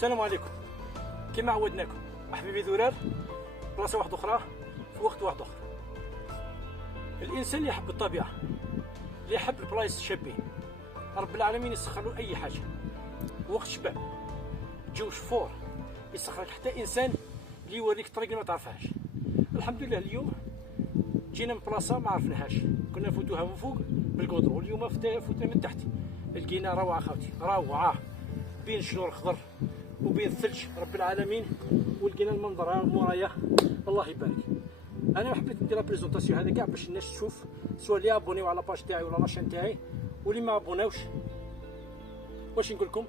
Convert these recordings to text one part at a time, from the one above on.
السلام عليكم. كما عودناكم احبابي ذرار، بلاصه واحده اخرى في وقت واحد اخر. الانسان اللي يحب الطبيعه، اللي يحب البلايص الشابين، رب العالمين يسخر له اي حاجه. وقت شبع تجوش فور يسخر لك حتى انسان اللي يوريك طريق اللي ما تعرفهاش. الحمد لله اليوم جينا من بلاصه ما عرفناهاش، كنا نفوتوها من فوق بالقدر، واليوم فوتنا من تحت. لقينا روعه خاوتي، روعه بين الشجر خضر وبين الثلج رب العالمين، ولقينا المنظر مورايا الله يبارك. انا حبيت ندير بريزونطاسيون هذا كاع باش الناس تشوف، سواء اللي ابونيو على لاباج تاعي ولا لاشين تاعي، واللي ما ابوناوش واش نقول لكم،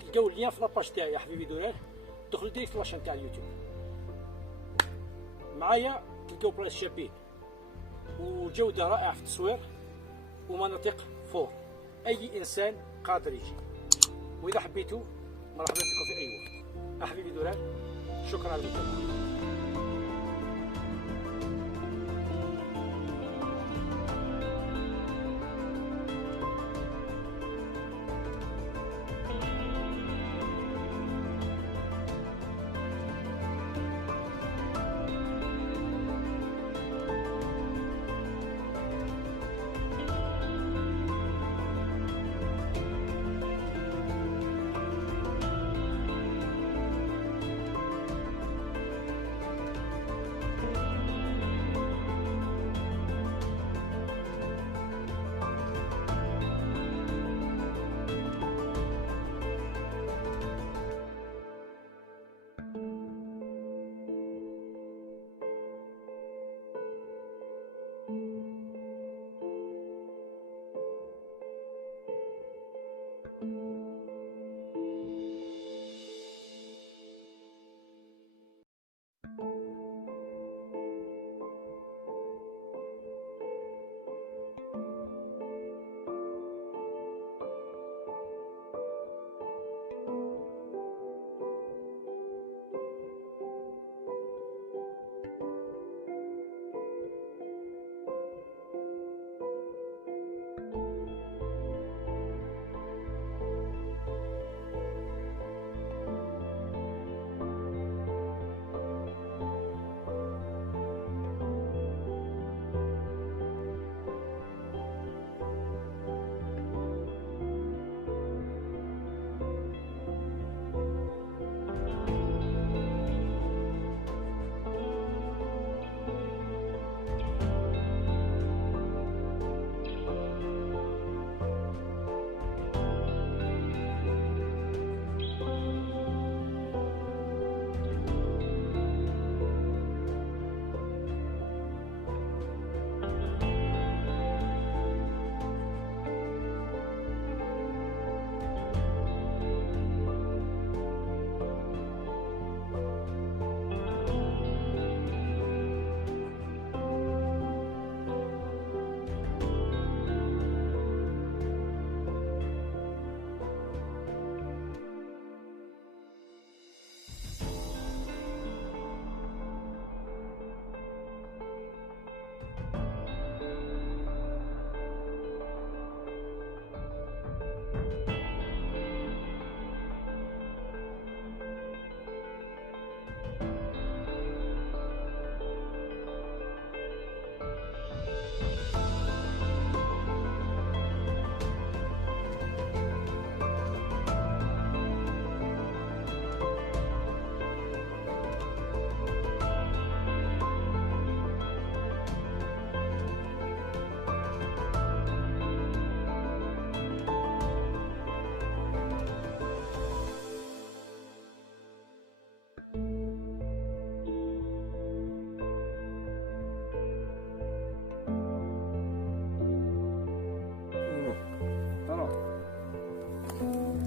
تلقاو اللين في لاباج تاعي يا حبيبي دولار، دخلوا ديريكت في لاشين تاع اليوتيوب معايا، تلقاو بلايص شابين وجوده رائعه في التصوير ومناطق فور. اي انسان قادر يجي، واذا حبيتوا مرحبا بكم في اي وقت. احبابي دولار، شكرا على المتابعه.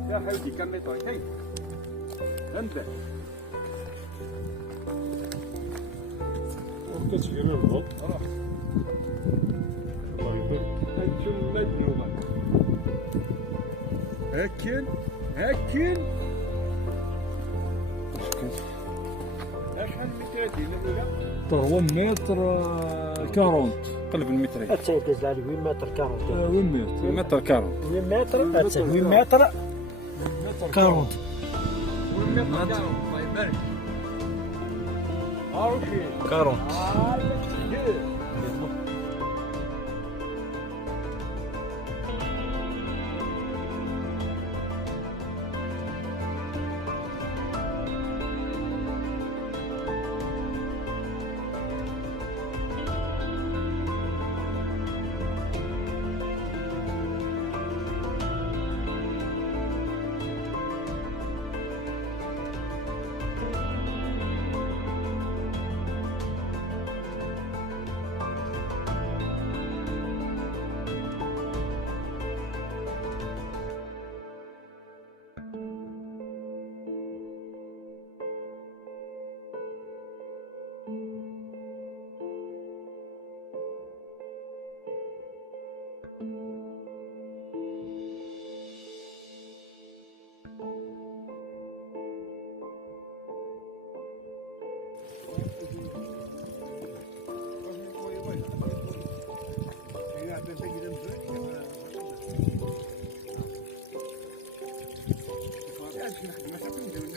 يا حبيبي كمل طيب. هي انت كتشير الغلط روح الله يبارك. انتم مجنوبه هكين شحال متراتي الاولى؟ هو متر 40 قلب المترين. اتسايدز على 8 متر 40 متر 40 8 متر 8 متر 40. والمتر 40 الله يبارك. اوكي 40. ما